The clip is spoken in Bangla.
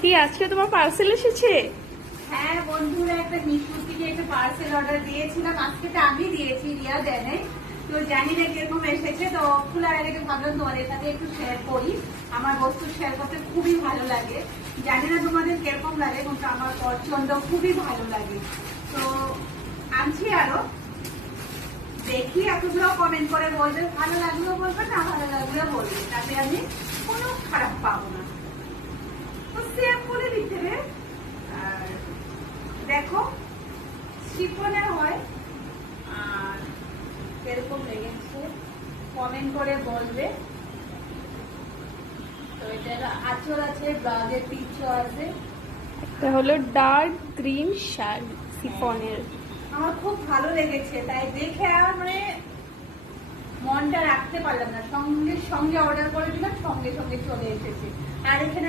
কি আজকে তোমার পার্সেল এসেছে? হ্যাঁ বন্ধুরা, একটা মিশুর থেকে একটা পার্সেল অর্ডার দিয়েছিলাম। আজকে তো আমি দিয়েছি, রিয়া দেয় নাই। তো জানি না কিরকম এসেছে, তো খোলার আগে ভাবলাম তোমাদের সাথে একটু শেয়ার করি। আমার বস্তু শেয়ার করতে খুবই ভালো লাগে। জানি না তোমাদের কিরকম লাগে, কিন্তু আমার পছন্দ খুবই ভালো লাগে। তো আনছি আরো, দেখি এতগুলো কমেন্ট করে বলবে, ভালো লাগলেও বলবে, না ভালো লাগলেও বলবে, তাতে আমি কোনো খারাপ পাবো না। তো সেভ করে দিতে রে। আর দেখো শিফনের হয়, আর এরকম লেগেছে, কমেন্ট করে বলবে। তো এটা আঁচল আছে, ব্লাউজের পিছও আছে। এটা হলো ডার্ক গ্রিন শাড়ি শিফনের। আমার খুব ভালো লেগেছে, তাই দেখে আর মানে মনটা রাখতে পারলাম না, সঙ্গে সঙ্গে অর্ডার করে দিলাম, সঙ্গে সঙ্গে চলে এসেছে। আর এখানে